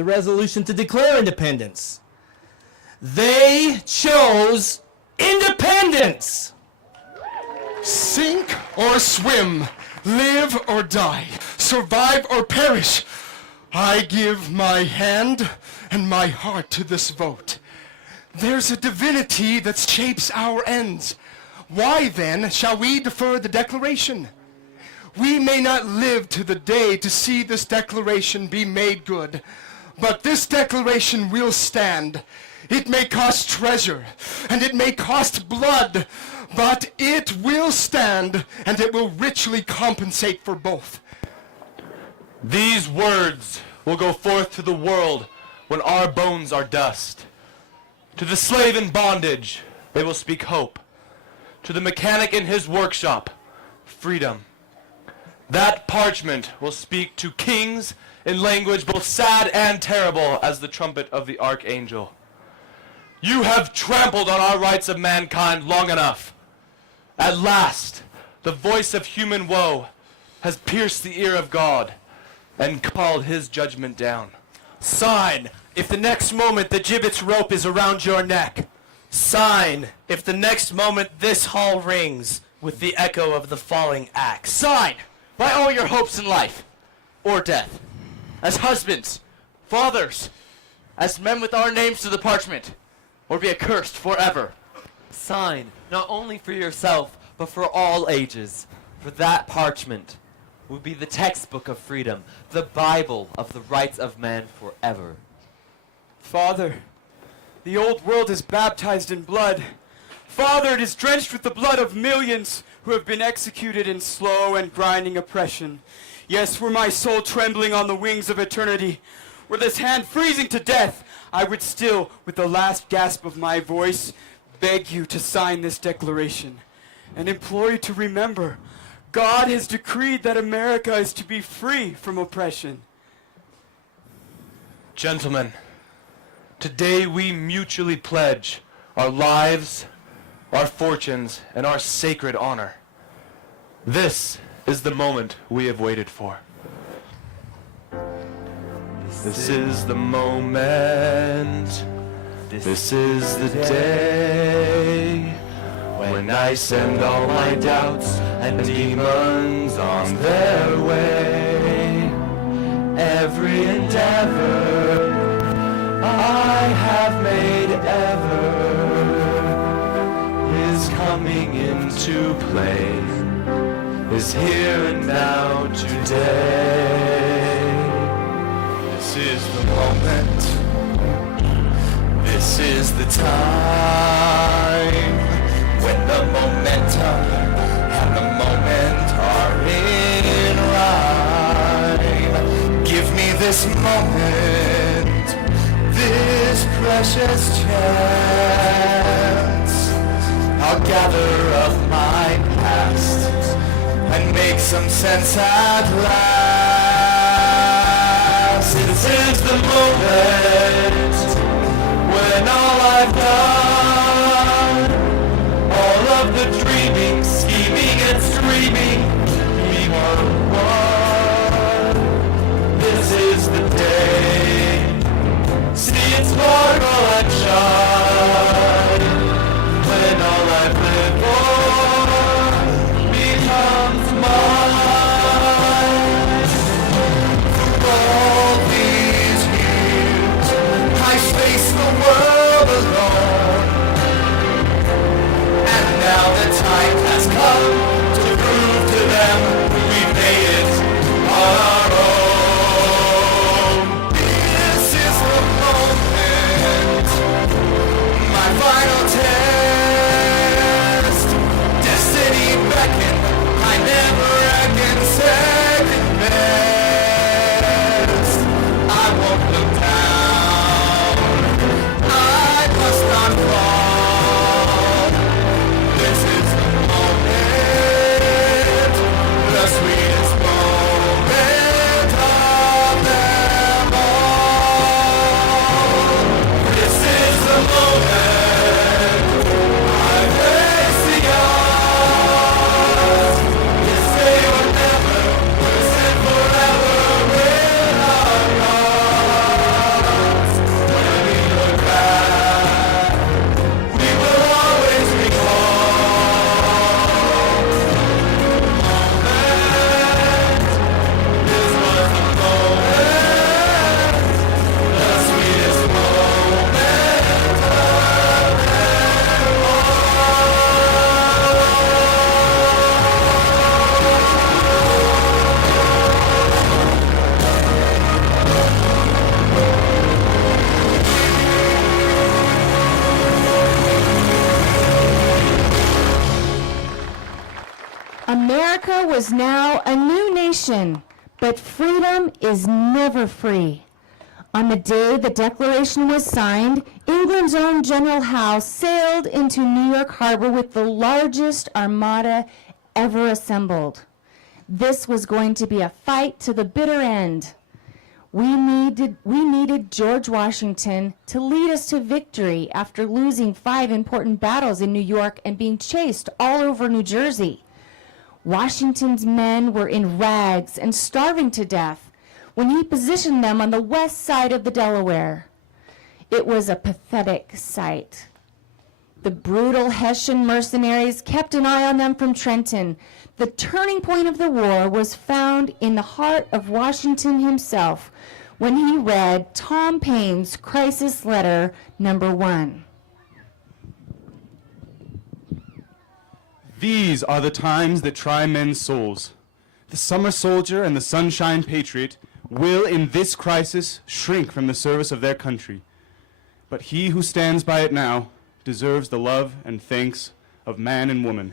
the resolution to declare independence. They chose independence. Sink or swim, live or die, survive or perish, I give my hand and my heart to this vote. There's a divinity that shapes our ends. Why then shall we defer the declaration? We may not live to the day to see this declaration be made good, but this declaration will stand. It may cost treasure, and it may cost blood, but it will stand, and it will richly compensate for both. These words will go forth to the world when our bones are dust. To the slave in bondage, they will speak hope. To the mechanic in his workshop, freedom. That parchment will speak to kings in language both sad and terrible as the trumpet of the archangel. You have trampled on our rights of mankind long enough. At last, the voice of human woe has pierced the ear of God and called his judgment down. Sign if the next moment the gibbet's rope is around your neck. Sign if the next moment this hall rings with the echo of the falling axe. Sign by all your hopes in life or death, as husbands, fathers, as men with our names to the parchment, or be accursed forever. Sign, not only for yourself, but for all ages. For that parchment will be the textbook of freedom, the Bible of the rights of man forever. Father, the old world is baptized in blood. Father, it is drenched with the blood of millions who have been executed in slow and grinding oppression. Yes, were my soul trembling on the wings of eternity, were this hand freezing to death, I would still, with the last gasp of my voice, beg you to sign this declaration and implore you to remember, God has decreed that America is to be free from oppression. Gentlemen, today we mutually pledge our lives, our fortunes, and our sacred honor. This is the moment we have waited for. This is the moment, this is the day, when I send all my doubts and demons on their way. Every endeavor I have made ever is coming into play, is here and now today. This is the moment, this is the time, when the momentum and the moment are in rhyme. Give me this moment, this precious chance. I'll gather up my past and make some sense at last. This is the moment when all I've done, all of the dreaming, scheming and streaming, we were one. This is the day, see it sparkle and shine, when all I've lived for becomes mine. For all these years America was now a new nation, but freedom is never free. On the day the Declaration was signed, England's own General Howe sailed into New York Harbor with the largest armada ever assembled. This was going to be a fight to the bitter end. We needed George Washington to lead us to victory after losing 5 important battles in New York and being chased all over New Jersey. Washington's men were in rags and starving to death when he positioned them on the west side of the Delaware. It was a pathetic sight. The brutal Hessian mercenaries kept an eye on them from Trenton. The turning point of the war was found in the heart of Washington himself when he read Tom Paine's crisis letter number 1. These are the times that try men's souls. The summer soldier and the sunshine patriot will in this crisis shrink from the service of their country. But he who stands by it now deserves the love and thanks of man and woman.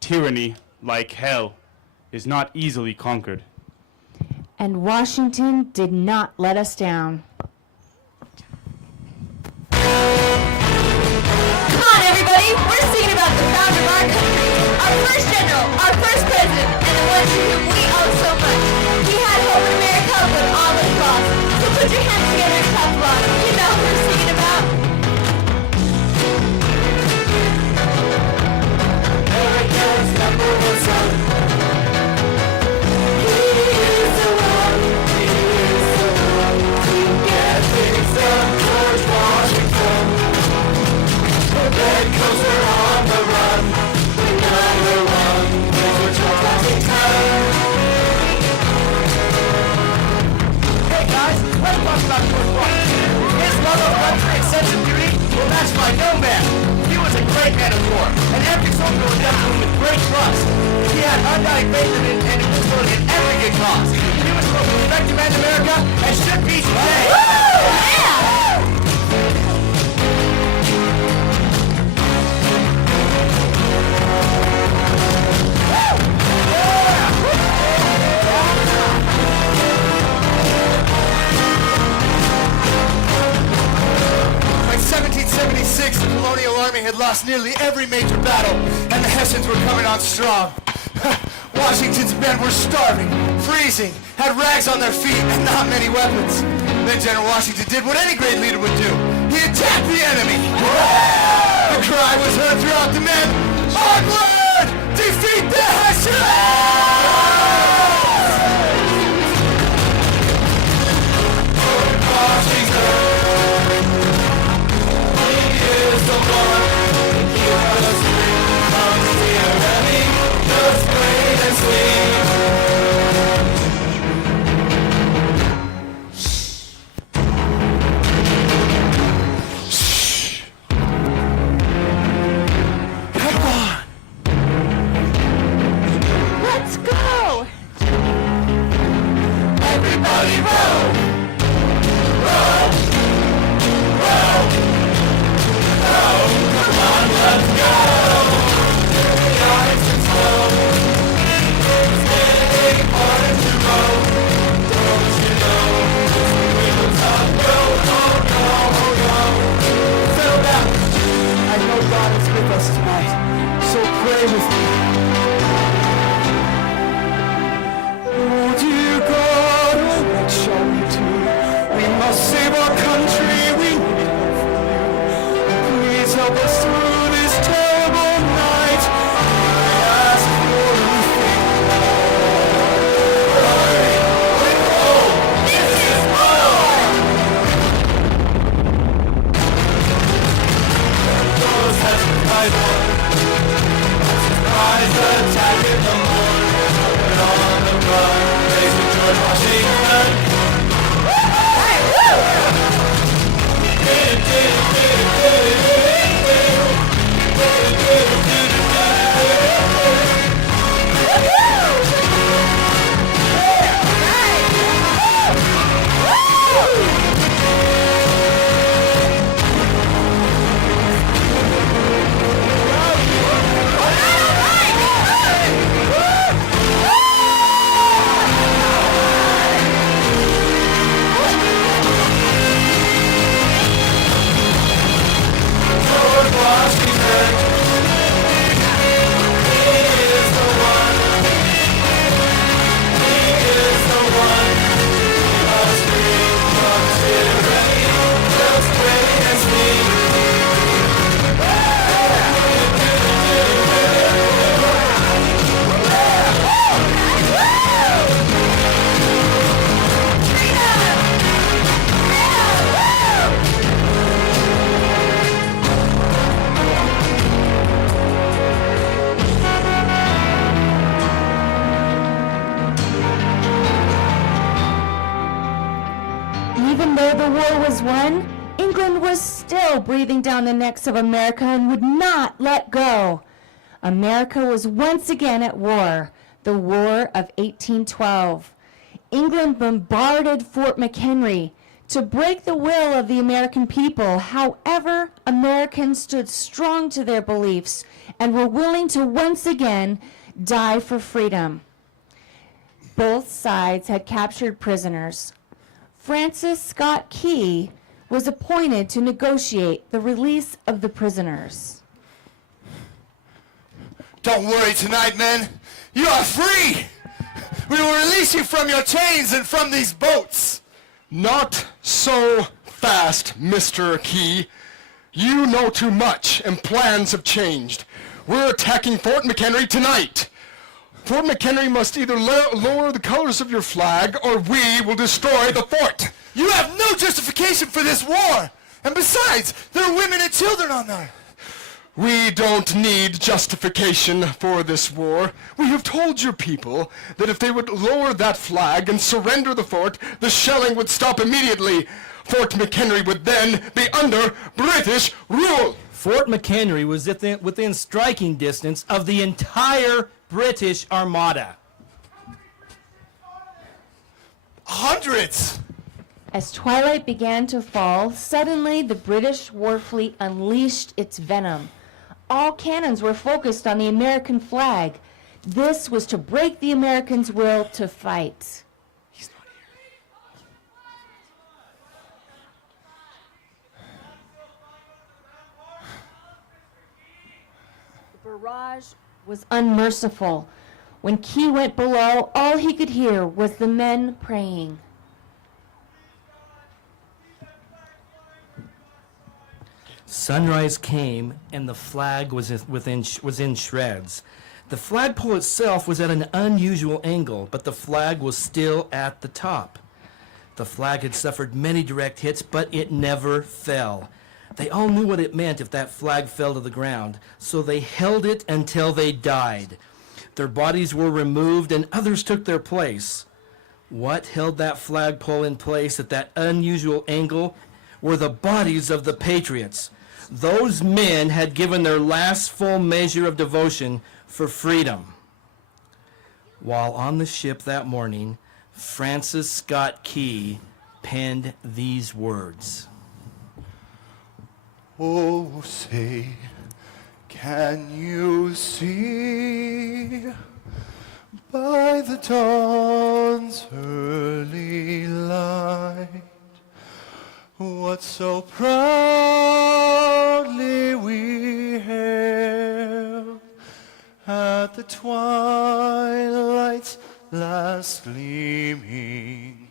Tyranny, like hell, is not easily conquered. And Washington did not let us down. Come on, everybody! We're singing about the founder of our country, our first general, our first president, and the one to whom we owe so much. He had hope in America when all was lost. So put your hands together and clap along. You know who we're singing about. America's #1 son. He is the one. He is the one to get things done. George Washington. The red coats are on the run. The #1 is George Washington. Hey guys, let's talk about George Washington. His love of country and sense of duty will match by no man. He was a great man of war, and every soldier was dealt with great trust. He had undying faith in it and it was for in every good cause. He was the most respected man in America and should be today. By 1776, the colonial army had lost nearly every major battle, and the Hessians were coming on strong. Washington's men were starving, freezing, had rags on their feet, and not many weapons. Then General Washington did what any great leader would do. He attacked the enemy. The cry was heard throughout the men, onward! Defeat the Hessians! Let's go! Everybody row! Row! Row! Row! Come on, let's go! Nice and slow. Stay hard to row. Don't you know? We will top row. Oh no, oh no. Settle down. I know God is with us tonight, so pray with me. Oh dear God, oh what shall we do? We must save our country, we need help from you. Please help us through this terrible night. I ask for anything. Hurry, roll, this is war! Those has surprised one. Surprise attack in the morning. On the run, facing George Washington. Hey, woo! Even though the war was won, England was still breathing down the necks of America and would not let go. America was once again at war, the War of 1812. England bombarded Fort McHenry to break the will of the American people. However, Americans stood strong to their beliefs and were willing to once again die for freedom. Both sides had captured prisoners. Francis Scott Key was appointed to negotiate the release of the prisoners. Don't worry tonight, men. You are free. We will release you from your chains and from these boats. Not so fast, Mr. Key. You know too much, and plans have changed. We're attacking Fort McHenry tonight. Fort McHenry must either lower the colors of your flag, or we will destroy the fort. You have no justification for this war. And besides, there are women and children on there. We don't need justification for this war. We have told your people that if they would lower that flag and surrender the fort, the shelling would stop immediately. Fort McHenry would then be under British rule. Fort McHenry was within striking distance of the entire British Armada. Hundreds. As twilight began to fall, suddenly the British war fleet unleashed its venom. All cannons were focused on the American flag. This was to break the Americans' will to fight. The barrage was unmerciful. When Key went below, all he could hear was the men praying. Sunrise came, and the flag was in shreds. The flagpole itself was at an unusual angle, but the flag was still at the top. The flag had suffered many direct hits, but it never fell. They all knew what it meant if that flag fell to the ground, so they held it until they died. Their bodies were removed, and others took their place. What held that flagpole in place at that unusual angle were the bodies of the patriots. Those men had given their last full measure of devotion for freedom. While on the ship that morning, Francis Scott Key penned these words. Oh, say, can you see by the dawn's early light what so proudly we hailed at the twilight's last gleaming,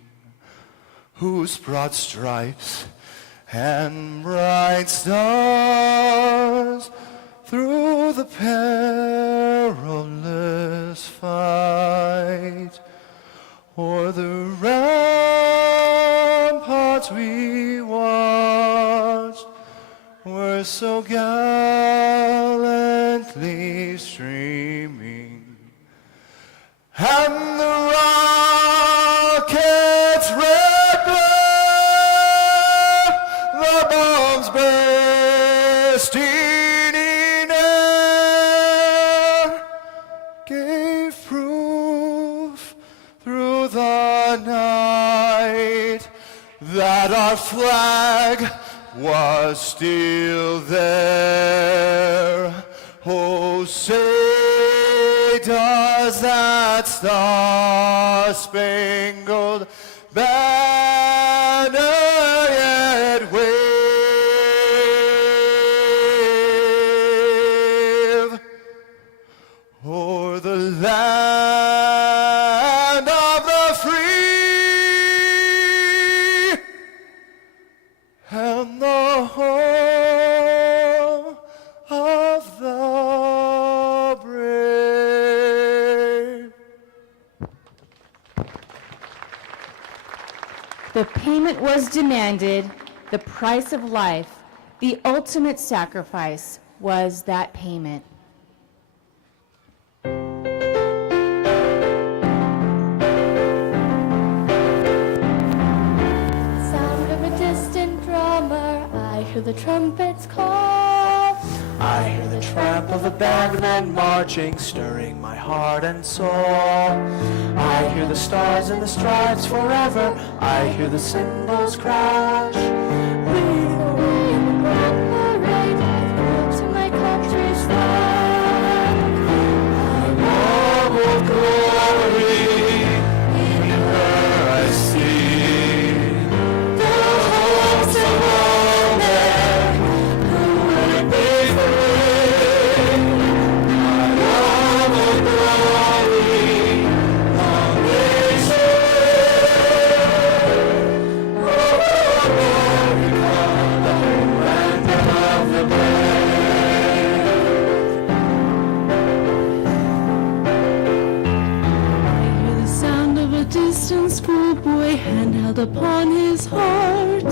whose broad stripes and bright stars through the perilous fight o'er the ramparts we watched were so gallantly streaming, and the rocket's red glare, the bombs bursting in air, gave proof through the night that our flag was still there. Oh, say does that star-spangled banner yet wave o'er the land of the free and the home of the brave. The payment was demanded, the price of life, the ultimate sacrifice was that payment. hear the trumpets call. I hear the tramp of the bandmen marching, stirring my heart and soul. I hear the stars and the stripes forever. I hear the cymbals crash. Leading away in the grand parade to my country's flag. Love of glory, in her I see the hopes of all men who would be free. My love of glory, long days away. Oh, America, the land of the brave. I hear the sound of a distant schoolboy, hand held upon his heart,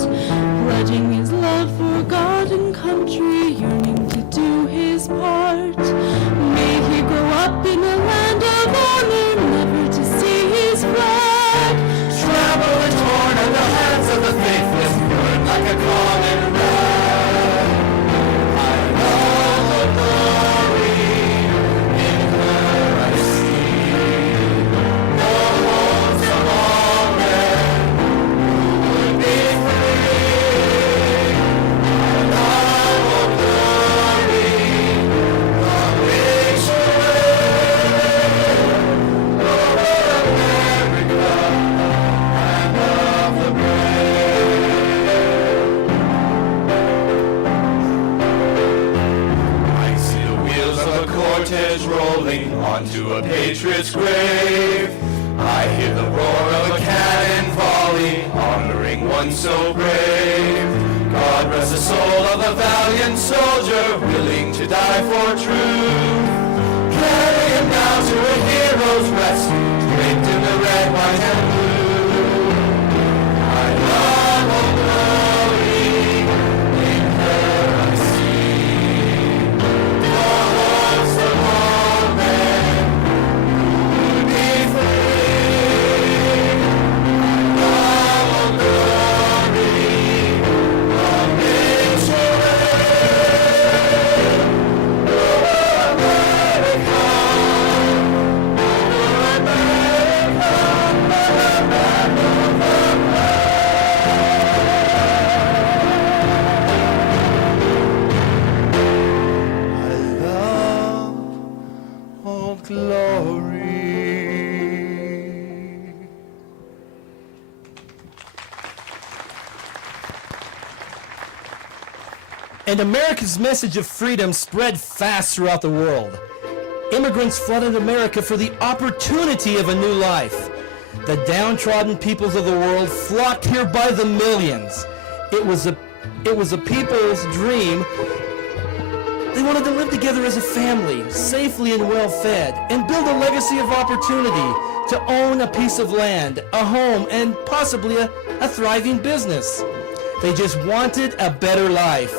pledging his love for God and country, yearning to do his part. May he grow up in a land of honor, never to see his flag. Trampled and torn in the hands of the faithless, burned like a common rag. I love the glory, in her I see the hopes of all men who would be free. I love the glory, long reach away. Over America, land of the brave. I see the wheels of a cortege rolling onto a patriot's grave. I hear the roar of a cannon volley, honoring one so brave. God rest the soul of the valiant soldier, willing to die for truth. Carry him now to a hero's rest, draped in the red, white, and blue. I love the glory, in her I see the hopes of all men who would be free. I love the glory, long reach away. Over America, I love old glory. And America's message of freedom spread fast throughout the world. Immigrants flooded America for the opportunity of a new life. The downtrodden peoples of the world flocked here by the millions. It was a people's dream. They wanted to live together as a family, safely and well fed, and build a legacy of opportunity to own a piece of land, a home, and possibly a thriving business. They just wanted a better life.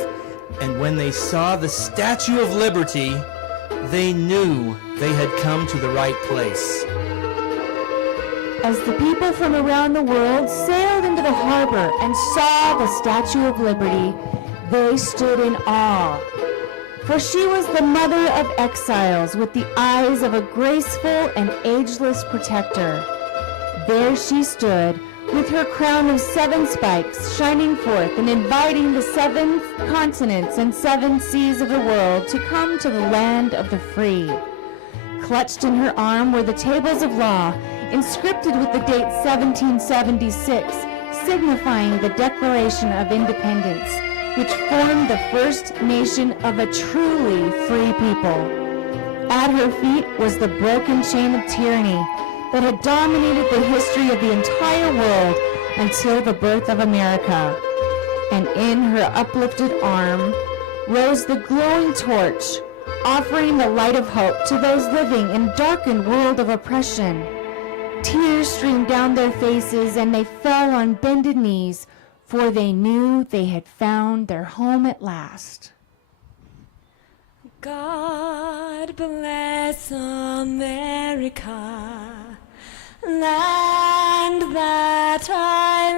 And when they saw the Statue of Liberty, they knew they had come to the right place. As the people from around the world sailed into the harbor and saw the Statue of Liberty, they stood in awe. For she was the mother of exiles with the eyes of a graceful and ageless protector. There she stood with her crown of 7 spikes shining forth and inviting the 7 continents and 7 seas of the world to come to the land of the free. Clutched in her arm were the tables of law, inscripted with the date 1776, signifying the Declaration of Independence, which formed the first nation of a truly free people. At her feet was the broken chain of tyranny that had dominated the history of the entire world until the birth of America. And in her uplifted arm rose the glowing torch, offering the light of hope to those living in a darkened world of oppression. Tears streamed down their faces and they fell on bended knees, for they knew they had found their home at last. God bless America, land that I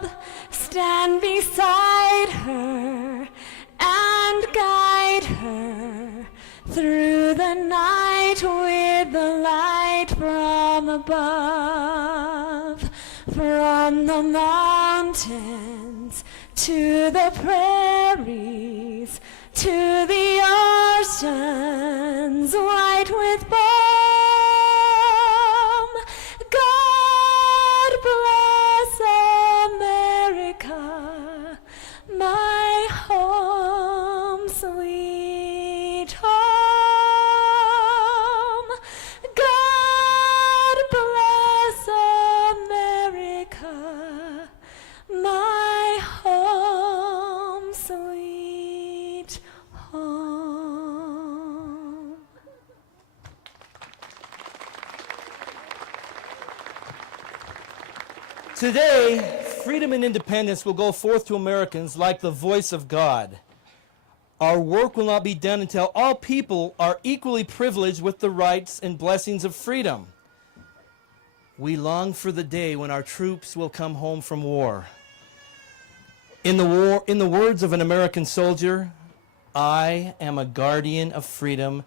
love. Stand beside night with the light from above, from the mountains to the prairies, to the oceans white with balm. God bless America, my home, sweet home. God bless America, my home, sweet home. Today, freedom and independence will go forth to Americans like the voice of God. Our work will not be done until all people are equally privileged with the rights and blessings of freedom. We long for the day when our troops will come home from war. In the words of an American soldier, I am a guardian of freedom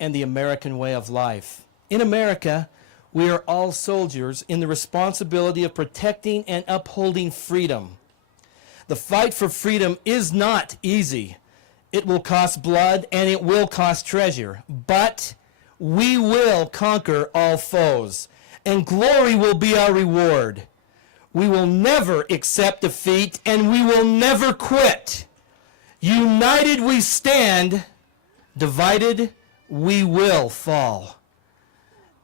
and the American way of life. In America, we are all soldiers in the responsibility of protecting and upholding freedom. The fight for freedom is not easy. It will cost blood and it will cost treasure, but we will conquer all foes, and glory will be our reward. We will never accept defeat, and we will never quit. United we stand, divided we will fall.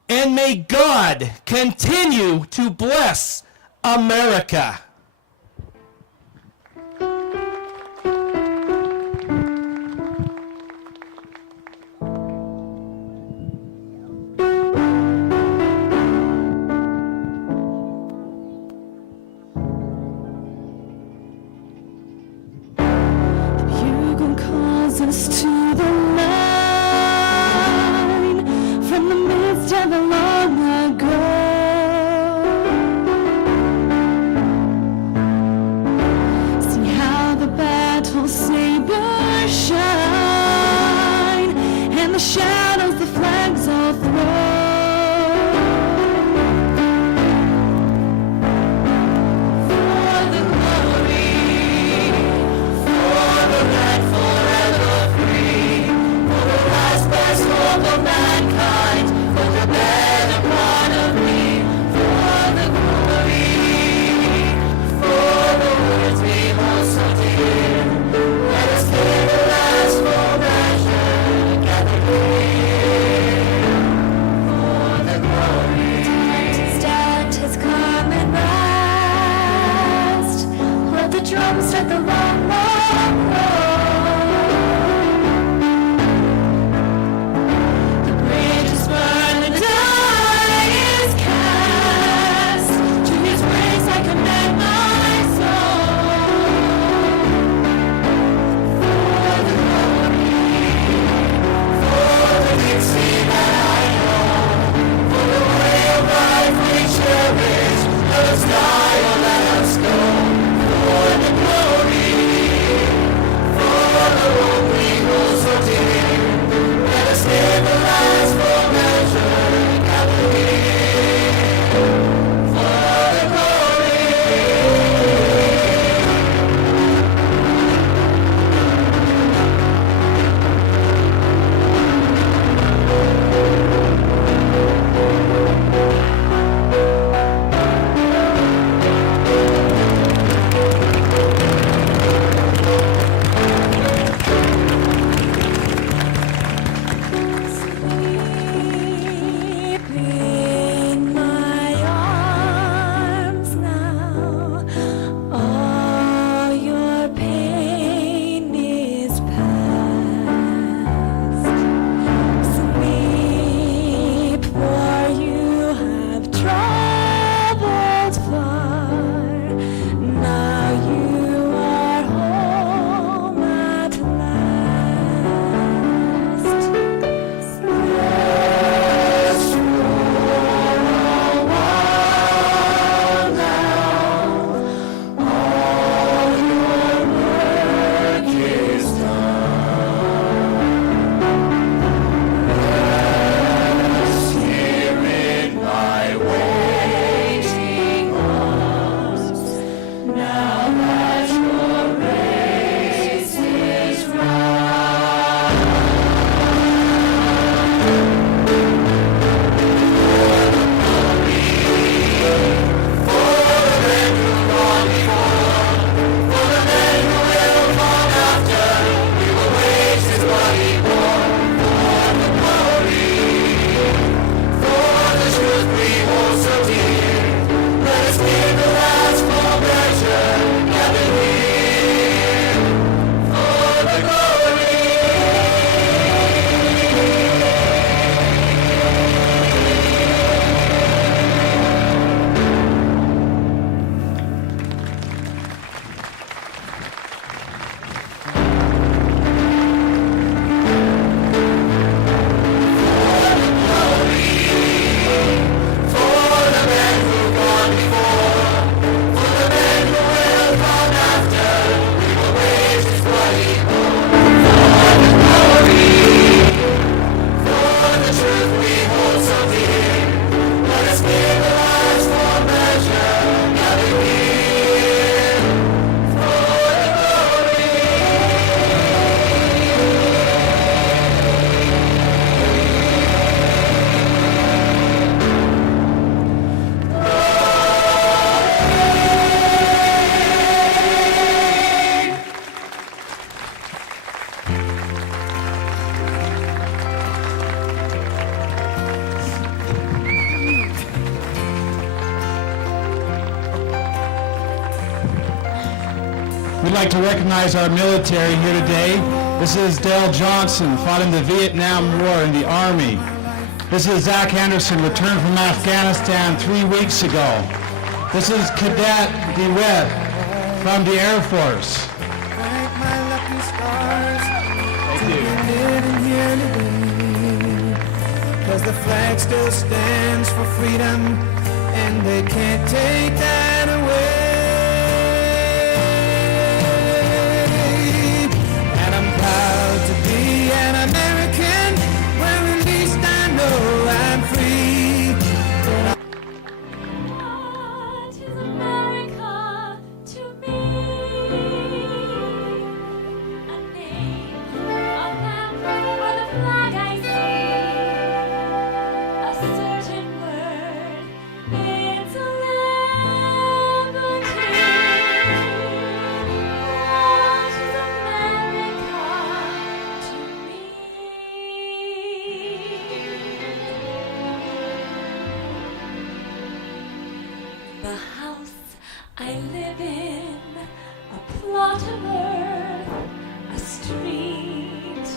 And may God continue to bless America. Bugle calls us to the line from the midst of a long ago. See how the battle sabers shine, and the shadows the flags all throw. For the glory, for the land forever free, for the last best hope of mankind, for the better part of me. For the glory, for the words we hold so dear, let us take the last full measure gathered here. For the glory, time to stand has come at last. Let the drums set the long, long road. The bridge is burned, the die is cast. To his grace I commend my soul. For the glory, for the Dixie that I know, for the way of life we cherish, let us die or let us go. For the glory, We'd like to recognize our military here today. This is Dale Johnson, fought in the Vietnam War in the Army. This is Zach Anderson, returned from Afghanistan 3 weeks ago. This is Cadet DeWitt from the Air Force. Because the flag still stands for freedom, and they can't take that away. And I'm proud to be an American, where at least I know I'm free. What is America to me? A name, a map, or the flag I see. A certain word, it's liberty. What is America to me? The house I live in, a plot of earth, a street,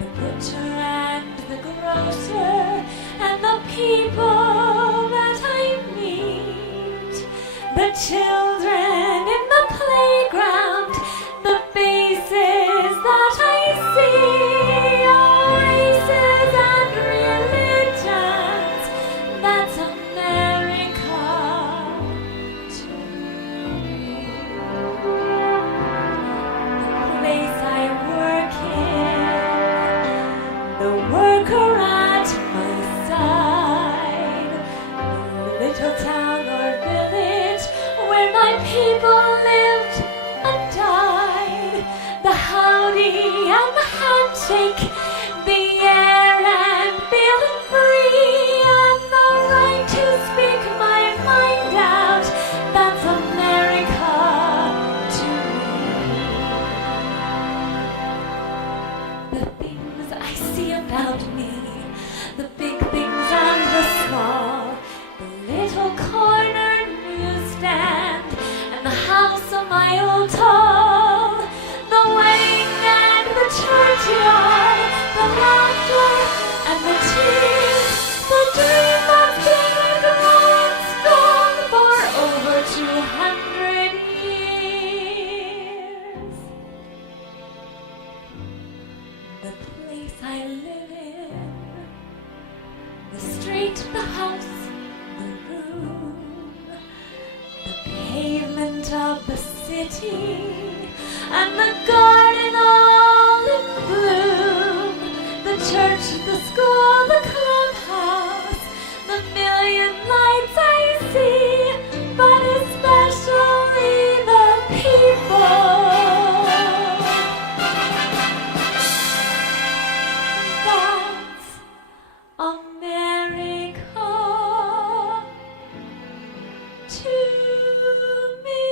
the butcher and the grocer, and the people that I meet, the children in the playground, the faces that I see, all races and religions, that's America to me. The place I work in, the worker at my side, the little town or village where my people lived and died, the howdy and the handshake, the air and feeling free, and the right to speak my mind out, that's America to me. The things I see about me, the big things and the small, the little corner newsstand and the house on my old hall, the wedding and the churchyard, the laughter and the tears, the dream of being grown strong for over 200 years. The place I live in, the street, the house, the room, the pavement of the city, and the garden all in bloom, the church, the school, the clubhouse, the million lights I see, but especially the people. That's America to me.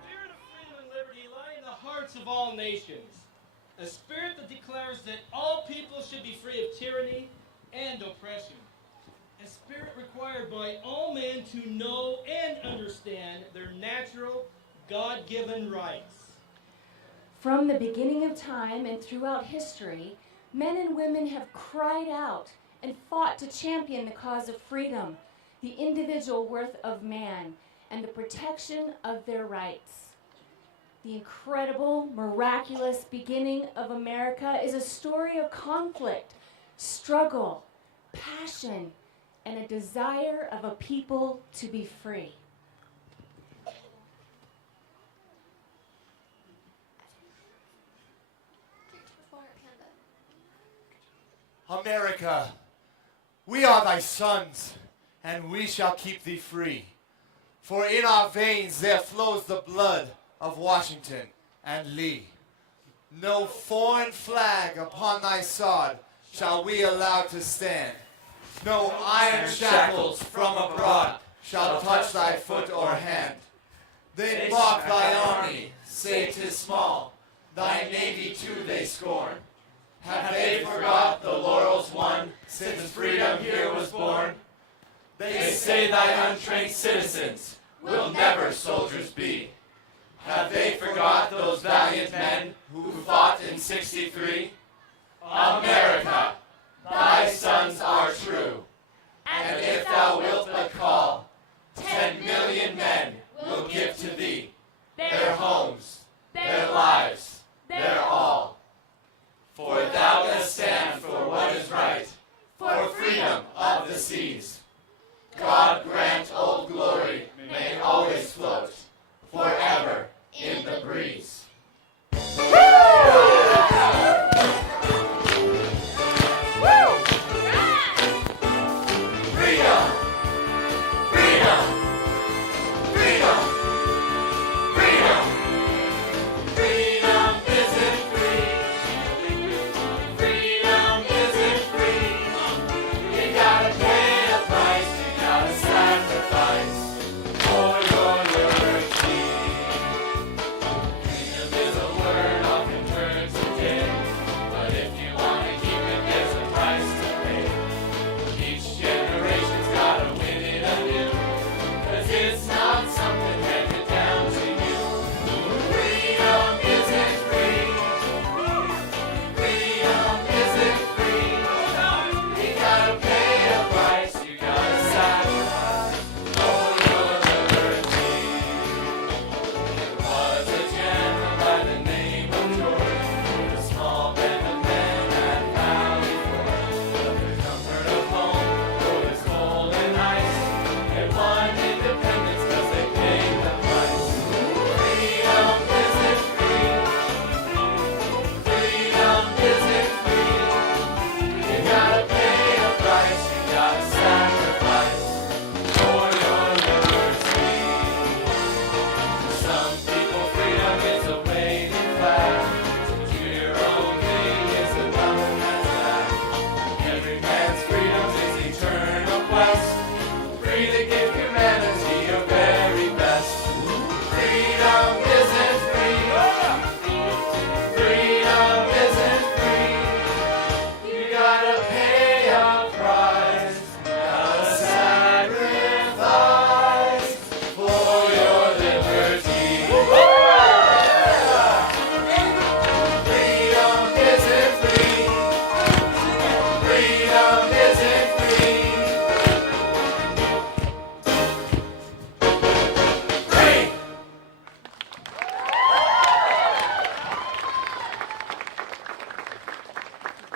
Spirit of freedom and liberty lie in the hearts of all nations. A spirit that declares that all people should be free of tyranny and oppression. A spirit required by all men to know and understand their natural, God-given rights. From the beginning of time and throughout history, men and women have cried out and fought to champion the cause of freedom, the individual worth of man, and the protection of their rights. The incredible, miraculous beginning of America is a story of conflict, struggle, passion, and a desire of a people to be free. America, we are thy sons, and we shall keep thee free. For in our veins there flows the blood of Washington and Lee. No foreign flag upon thy sod shall we allow to stand. No iron shackles from abroad shall touch thy foot or hand. They mock thy army, say 'tis small, thy navy too they scorn. Have they forgot the laurels won since freedom here was born? They say thy untrained citizens will never soldiers be. Have they forgot those valiant men who fought in '63? America, thy sons are true, and if thou wilt but call, 10 million men will give to thee their homes, their lives, their all. For thou dost stand for what is right, for freedom of the seas. God grant Old Glory may always float, forever in the breeze.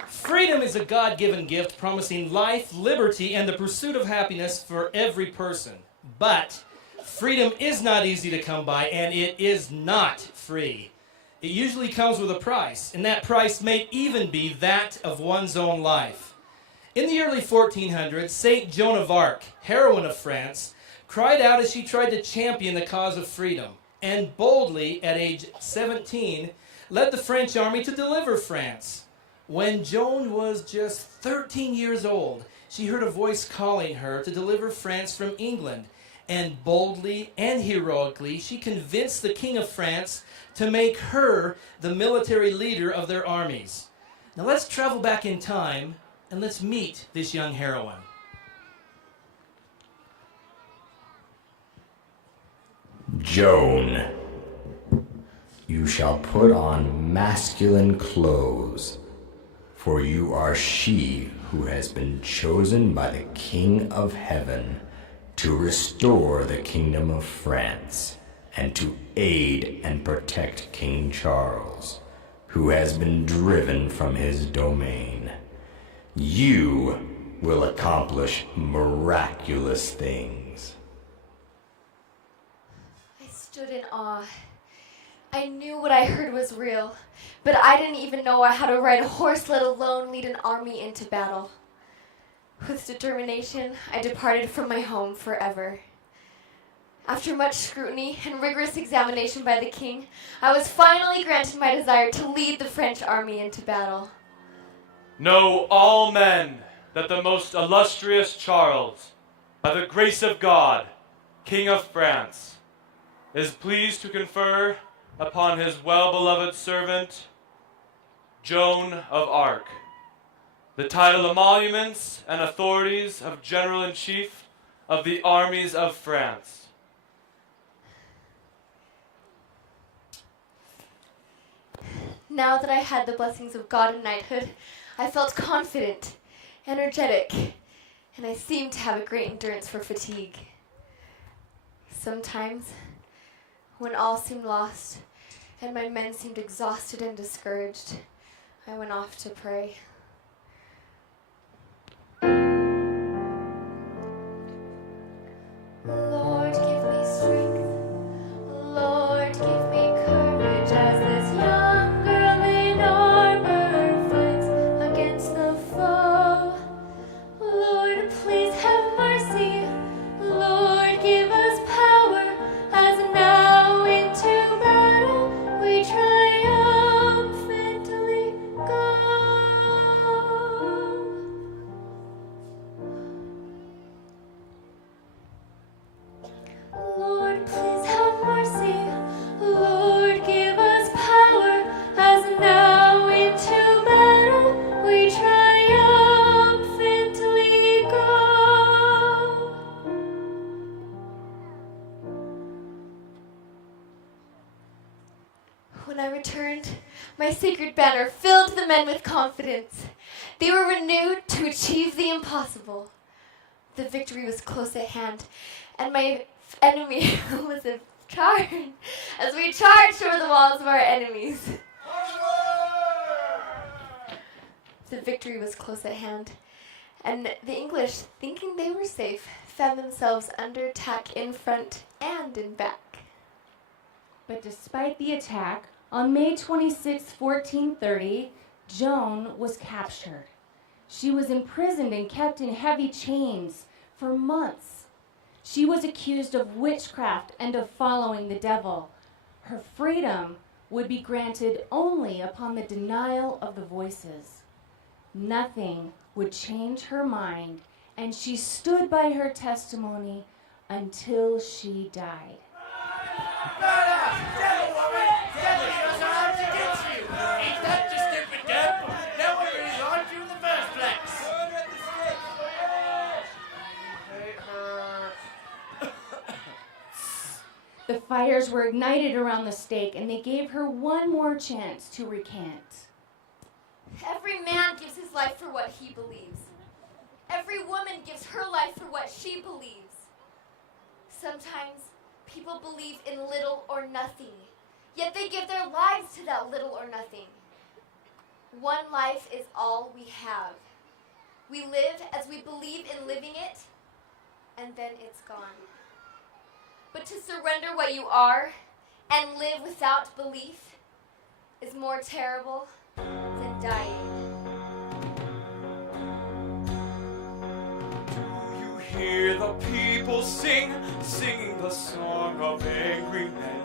Freedom is a God-given gift promising life, liberty, and the pursuit of happiness for every person. But freedom is not easy to come by, and it is not free. It usually comes with a price, and that price may even be that of one's own life. In the early 1400s, Saint Joan of Arc, heroine of France, cried out as she tried to champion the cause of freedom, and boldly, at age 17, led the French army to deliver France. When Joan was just 13 years old, she heard a voice calling her to deliver France from England, and boldly and heroically she convinced the King of France to make her the military leader of their armies. Now let's travel back in time and let's meet this young heroine. Joan, you shall put on masculine clothes, for you are she who has been chosen by the King of Heaven to restore the kingdom of France and to aid and protect King Charles, who has been driven from his domain. You will accomplish miraculous things. I stood in awe. I knew what I heard was real, but I didn't even know how to ride a horse, let alone lead an army into battle. With determination, I departed from my home forever. After much scrutiny and rigorous examination by the king, I was finally granted my desire to lead the French army into battle. Know all men that the most illustrious Charles, by the grace of God, King of France, is pleased to confer upon his well-beloved servant, Joan of Arc, the title, emoluments, and authorities of General-in-Chief of the armies of France. Now that I had the blessings of God and knighthood, I felt confident, energetic, and I seemed to have a great endurance for fatigue. Sometimes, when all seemed lost and my men seemed exhausted and discouraged, I went off to pray. Lord, give me strength. Lord, give me courage as this young girl in armor fights against the foe. Lord, please have mercy. Lord, give us power as now into battle we triumphantly go. Lord, please have mercy. Lord, give us power as now into battle we triumphantly go. When I returned, my sacred banner filled the men with confidence. They were renewed to achieve the impossible. The victory was close at hand, and my enemy was a charge as we charged over the walls of our enemies. The victory was close at hand, and the English, thinking they were safe, found themselves under attack in front and in back. But despite the attack, on May 26, 1430, Joan was captured. She was imprisoned and kept in heavy chains for months. She was accused of witchcraft and of following the devil. Her freedom would be granted only upon the denial of the voices. Nothing would change her mind, and she stood by her testimony until she died. The fires were ignited around the stake, and they gave her one more chance to recant. Every man gives his life for what he believes. Every woman gives her life for what she believes. Sometimes people believe in little or nothing, yet they give their lives to that little or nothing. One life is all we have. We live as we believe in living it, and then it's gone. But to surrender what you are and live without belief is more terrible than dying. Hear the people singing the song of angry men.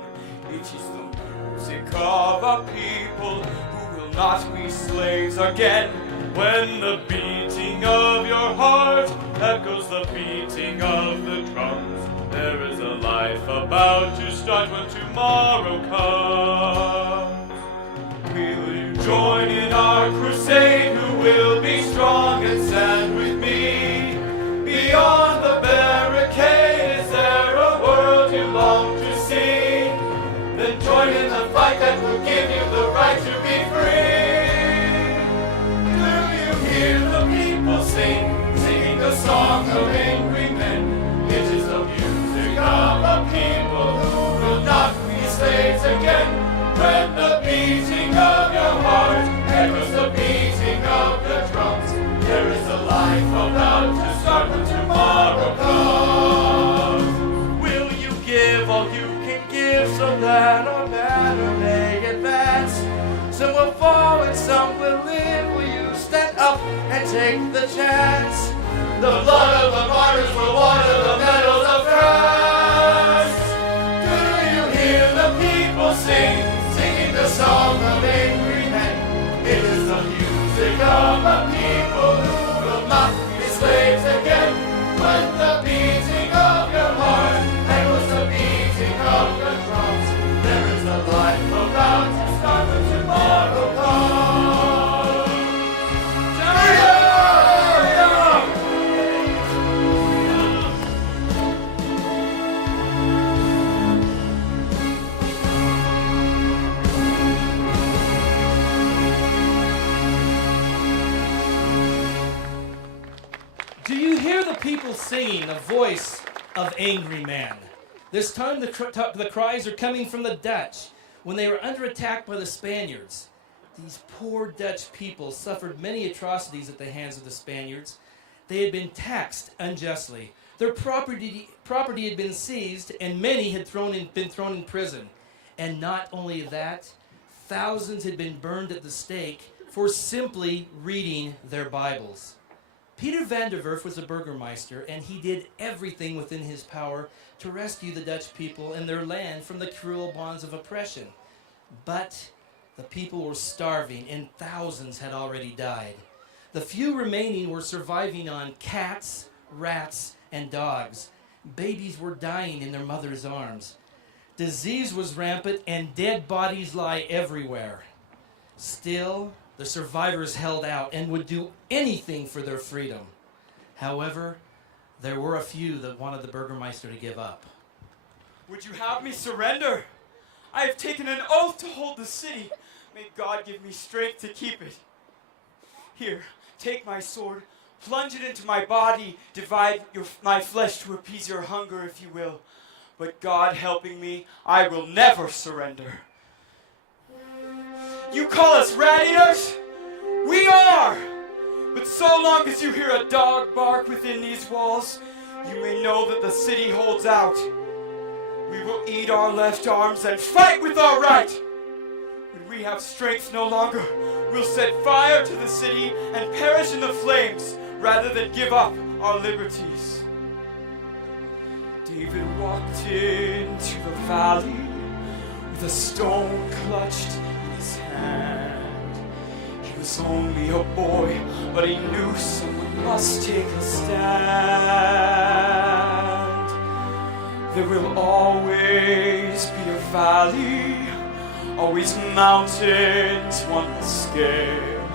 It is the music of a people who will not be slaves again. When the beating of your heart echoes the beating of the drums, there is a life about to start when tomorrow comes. Will you join in our crusade? Who will be strong and stand with me? Beyond the barricade, is there a world you long to see? Then join in the fight that will give you the right to be free. Do you hear the people singing the song of angry men? It is the music of a people who will not be slaves again. When the beating of your heart echoes the beating of the drums, there is a life about to start when tomorrow comes. Will you give all you can give so that our banner may advance? Some will fall and some will live. Will you stand up and take the chance? The blood of the martyrs will water the meadows of France. Do you hear the people singing the song of angry men? It is the music of a people who will not singing, a voice of angry man. This time the cries are coming from the Dutch when they were under attack by the Spaniards. These poor Dutch people suffered many atrocities at the hands of the Spaniards. They had been taxed unjustly. Their property had been seized, and many had been thrown in prison. And not only that, thousands had been burned at the stake for simply reading their Bibles. Peter van der Werf was a burgermeister, and he did everything within his power to rescue the Dutch people and their land from the cruel bonds of oppression. But the people were starving, and thousands had already died. The few remaining were surviving on cats, rats, and dogs. Babies were dying in their mother's arms. Disease was rampant, and dead bodies lie everywhere. Still, the survivors held out and would do anything for their freedom. However, there were a few that wanted the burgermeister to give up. Would you have me surrender? I have taken an oath to hold the city. May God give me strength to keep it. Here, take my sword, plunge it into my body, divide my flesh to appease your hunger, if you will. But God helping me, I will never surrender. You call us rat-eaters? We are! But so long as you hear a dog bark within these walls, you may know that the city holds out. We will eat our left arms and fight with our right. When we have strength no longer, we'll set fire to the city and perish in the flames rather than give up our liberties. David walked into the valley with a stone clutched in his hand. He was only a boy, but he knew someone must take a stand. There will always be a valley, always mountains one must scale.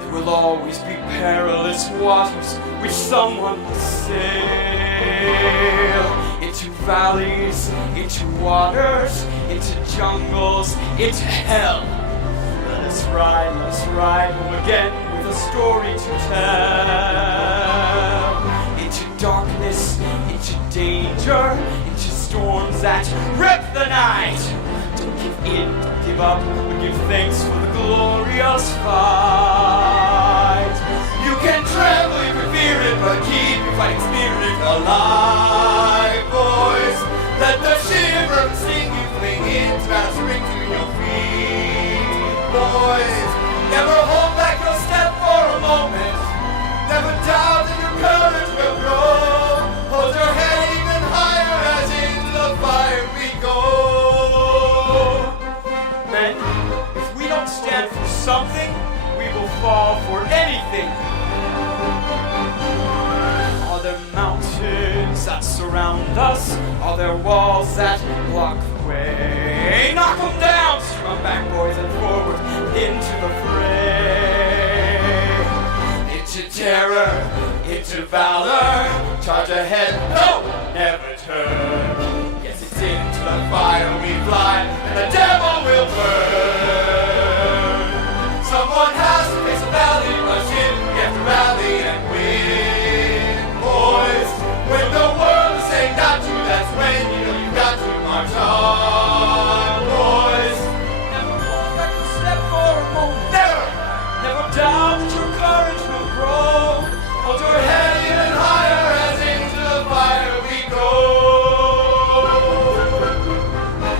There will always be perilous waters which someone must sail. Into valleys, into waters, into jungles, into hell. Let's ride home again with a story to tell. Into darkness, into danger, into storms that rip the night. Don't give in, don't give up, but give thanks for the glorious fight. You can tremble, you can fear it, but keep your fighting spirit alive, boys. Let the shiver and sting you fling into battle, spring to your feet, boys. Never hold back your step for a moment. Never doubt that your courage will grow. Hold your head even higher as into the fire we go. Men, if we don't stand for something, we will fall for anything. Are there mountains that surround us? Are there walls that block the way? Knock them down, strong back boys, and forward into the fray. Into terror, into valor, charge ahead, no, never turn. Yes, it's into the fire we fly, and the devil will burn. Someone has to face a valley, rush in, we have to rally and win, boys. When the world is saying not to, that's when you know you got to march on, boys. Never hold back a step for a moment. Never doubt that your courage will grow. Hold your head even higher as into the fire we go.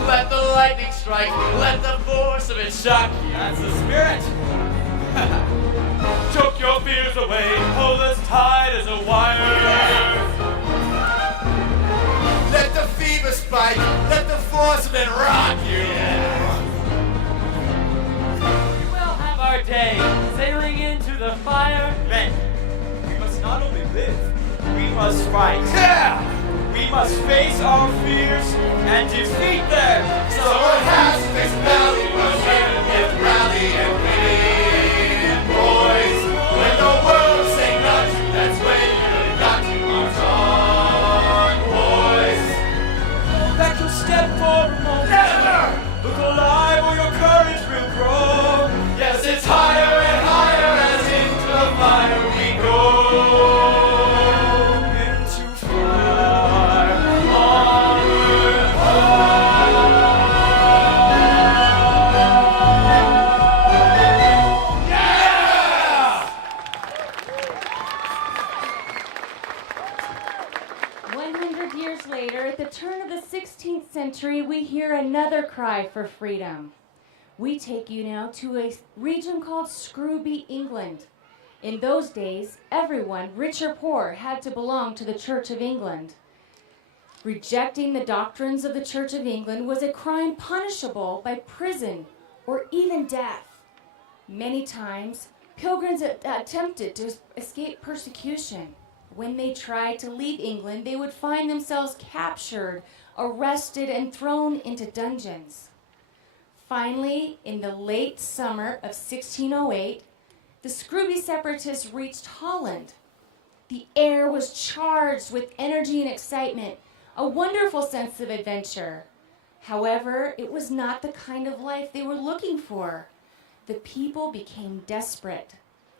Let the lightning strike, let the force of it shock you. That's the spirit. Choke your fears away, hold as tight as a wire. Let the fever spike, let the force of it rock you. We will have our day, sailing into the fire. Men, we must not only live, we must fight. Yeah! We must face our fears and defeat them. Someone has to face the valley, rush in and get rally and win, boys. When the world saying not to, that's when you know you got to march on, boys. Hold back your step for a moment. Never! Look alive or your courage will grow. Yes, it's higher and higher as into the fire we go. Men 200 years later, at the turn of the 16th century, we hear another cry for freedom. We take you now to a region called Scrooby, England. In those days, everyone, rich or poor, had to belong to the Church of England. Rejecting the doctrines of the Church of England was a crime punishable by prison or even death. Many times, pilgrims attempted to escape persecution. When they tried to leave England, they would find themselves captured, arrested, and thrown into dungeons. Finally, in the late summer of 1608, the Scrooby separatists reached Holland. The air was charged with energy and excitement, a wonderful sense of adventure. However, it was not the kind of life they were looking for. The people became desperate,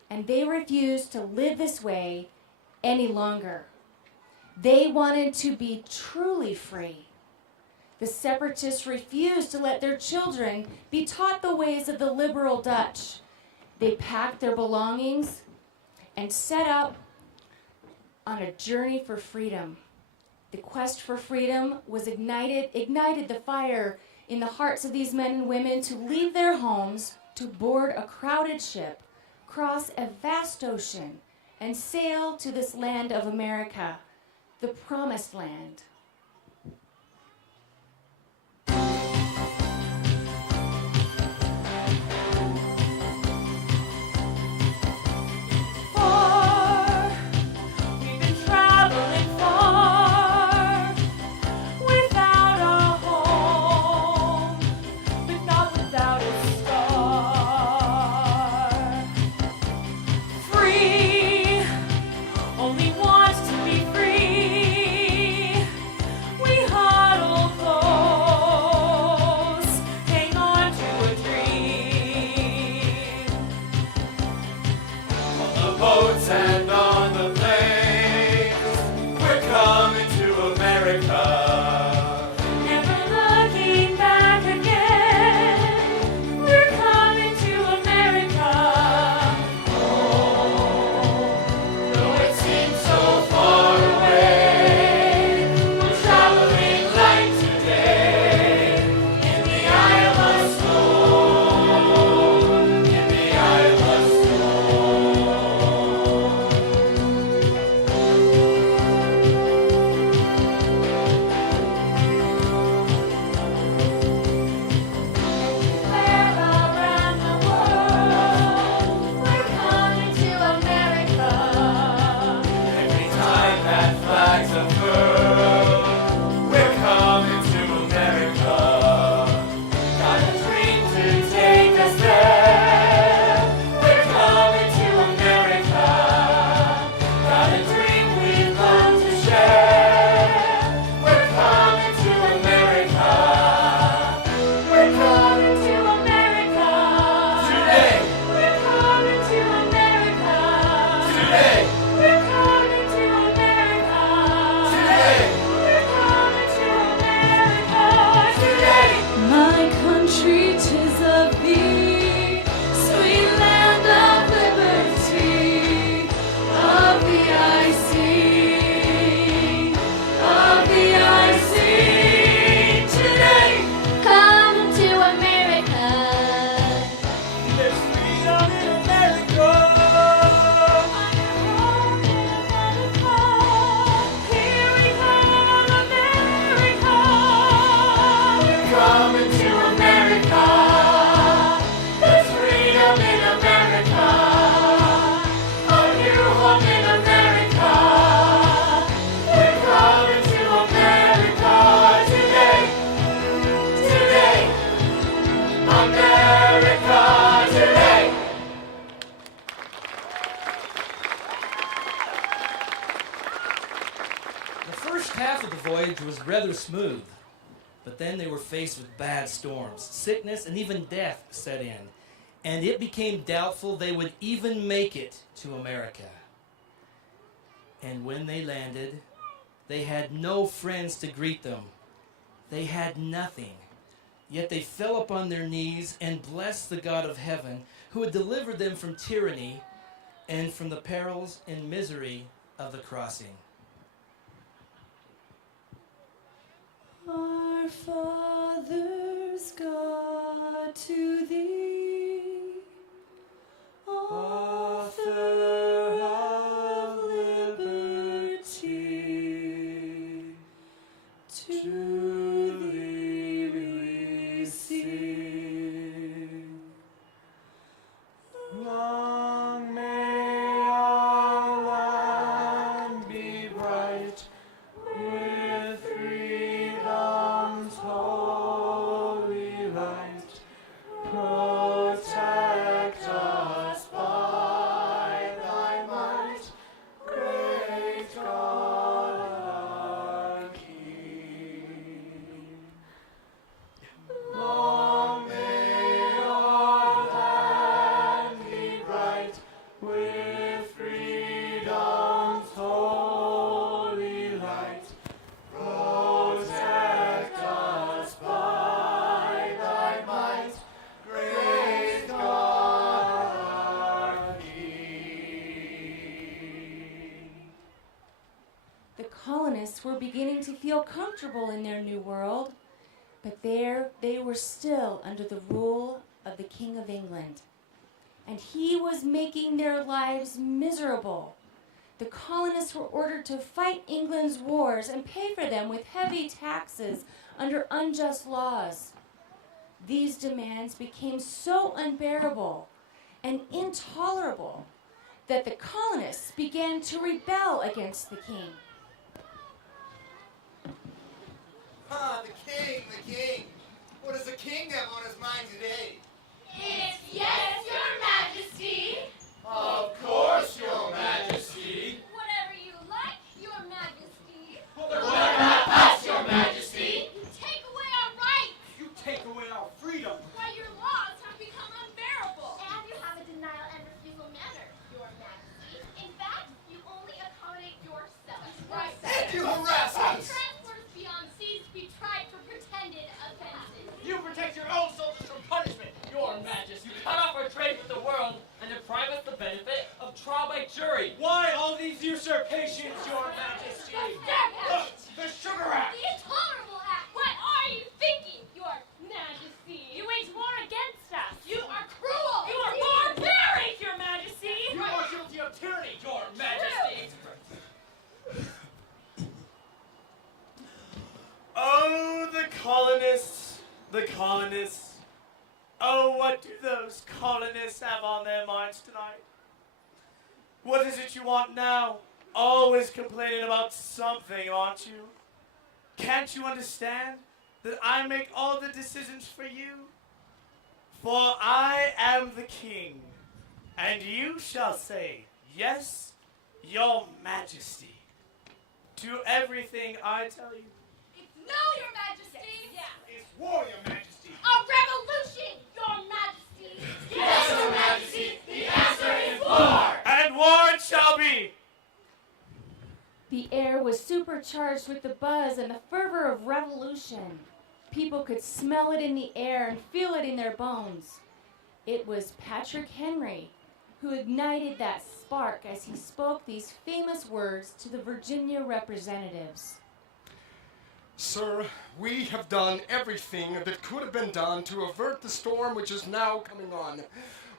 and they refused to live this way any longer. They wanted to be truly free. The separatists refused to let their children be taught the ways of the liberal Dutch. They packed their belongings and set out on a journey for freedom. The quest for freedom was ignited the fire in the hearts of these men and women to leave their homes, to board a crowded ship, cross a vast ocean, and sail to this land of America, the promised land. Was rather smooth, but then they were faced with bad storms. Sickness and even death set in, and it became doubtful they would even make it to America. And when they landed, they had no friends to greet them. They had nothing. Yet they fell upon their knees and blessed the God of heaven, who had delivered them from tyranny and from the perils and misery of the crossing. Our fathers, God, to thee, author of liberty, to thee we sing. Long may our land be bright with freedom's holy light. Protect us by thy might, great God our King. Long may our land be bright with freedom's holy light. Protect us by thy might, great God our King. The colonists were beginning to feel comfortable in their new world, but there they were still under the rule of the King of England. And he was making their lives miserable. The colonists were ordered to fight England's wars and pay for them with heavy taxes under unjust laws. These demands became so unbearable and intolerable that the colonists began to rebel against the king. Ah, the king, the king. What does the king have on his mind today? It's yes, your majesty. Of course, your majesty. Whatever you like, your majesty. What about us, your majesty? You take away our rights. You take away our freedom. Why your laws have become unbearable. And you have a denial and refusal manner, your majesty. In fact, you only accommodate yourself. Right. And you harass us! Transporters beyond seas be tried for pretended offenses. You protect your own soldiers from punishment, your majesty. You cut off our trade with the world and deprive us the benefit of trial by jury. Why all these usurpations, your majesty? Look, the Sugar Act. The Intolerable Act. What are you thinking, your majesty? You wage war against us. You are cruel. You are barbaric, your majesty. You are guilty of tyranny, your majesty. Oh, the colonists, the colonists. Oh, what do those colonists have on their minds tonight? What is it you want now? Always complaining about something, aren't you? Can't you understand that I make all the decisions for you? For I am the king, and you shall say, yes, your majesty, to everything I tell you. No, your majesty. Yeah. It's war, your majesty. A revolution, your majesty. Yes, your majesty, the answer is war. And war it shall be. The air was supercharged with the buzz and the fervor of revolution. People could smell it in the air and feel it in their bones. It was Patrick Henry who ignited that spark as he spoke these famous words to the Virginia representatives. Sir, we have done everything that could have been done to avert the storm which is now coming on.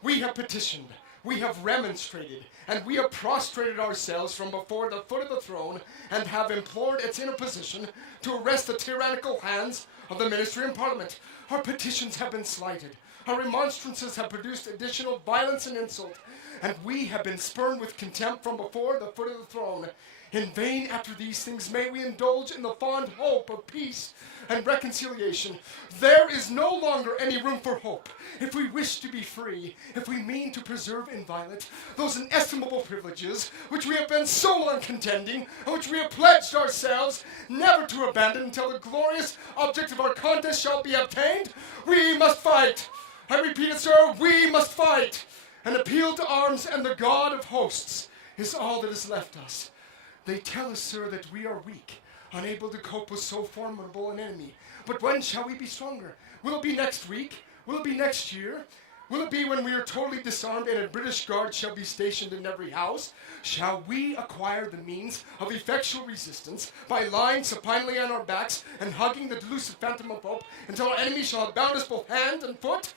We have petitioned, we have remonstrated, and we have prostrated ourselves from before the foot of the throne and have implored its interposition to arrest the tyrannical hands of the ministry and parliament. Our petitions have been slighted. Our remonstrances have produced additional violence and insult, and we have been spurned with contempt from before the foot of the throne. In vain after these things may we indulge in the fond hope of peace and reconciliation. There is no longer any room for hope. If we wish to be free, if we mean to preserve inviolate those inestimable privileges which we have been so long contending, and which we have pledged ourselves never to abandon until the glorious object of our contest shall be obtained, we must fight. I repeat it, sir, we must fight. An appeal to arms and the God of hosts is all that is left us. They tell us, sir, that we are weak, unable to cope with so formidable an enemy. But when shall we be stronger? Will it be next week? Will it be next year? Will it be when we are totally disarmed and a British guard shall be stationed in every house? Shall we acquire the means of effectual resistance by lying supinely on our backs and hugging the delusive phantom of hope until our enemies shall have bound us both hand and foot?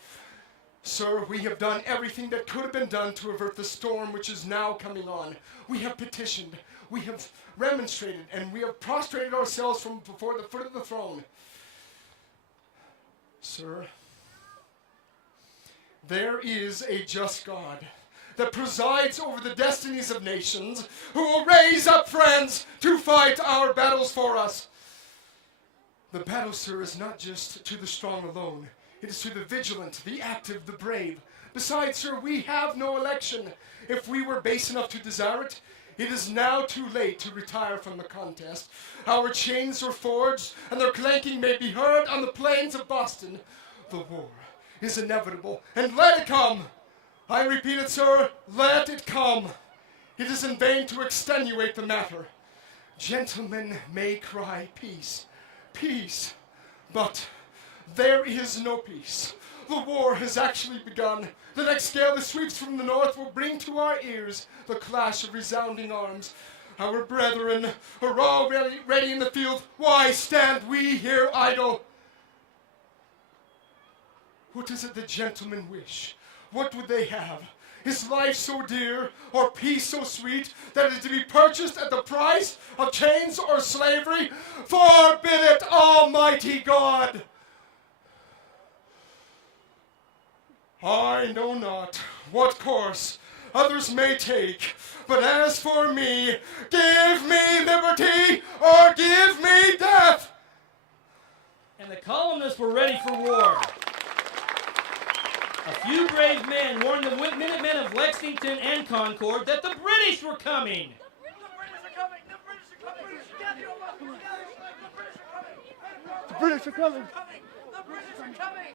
Sir, we have done everything that could have been done to avert the storm which is now coming on. We have petitioned, we have remonstrated, and we have prostrated ourselves from before the foot of the throne. Sir, there is a just God that presides over the destinies of nations, who will raise up friends to fight our battles for us. The battle, sir, is not just to the strong alone. It is to the vigilant, the active, the brave. Besides, sir, we have no election. If we were base enough to desire it, it is now too late to retire from the contest. Our chains are forged, and their clanking may be heard on the plains of Boston. The war is inevitable, and let it come. I repeat it, sir, let it come. It is in vain to extenuate the matter. Gentlemen may cry peace, peace, but there is no peace. The war has actually begun. The next gale that sweeps from the north will bring to our ears the clash of resounding arms. Our brethren are already ready in the field. Why stand we here idle? What is it the gentlemen wish? What would they have? Is life so dear, or peace so sweet, that it is to be purchased at the price of chains or slavery? Forbid it, Almighty God! I know not what course others may take, but as for me, give me liberty or give me death! And the colonists were ready for war. A few brave men warned the Minutemen of Lexington and Concord that the British were coming. The British are coming!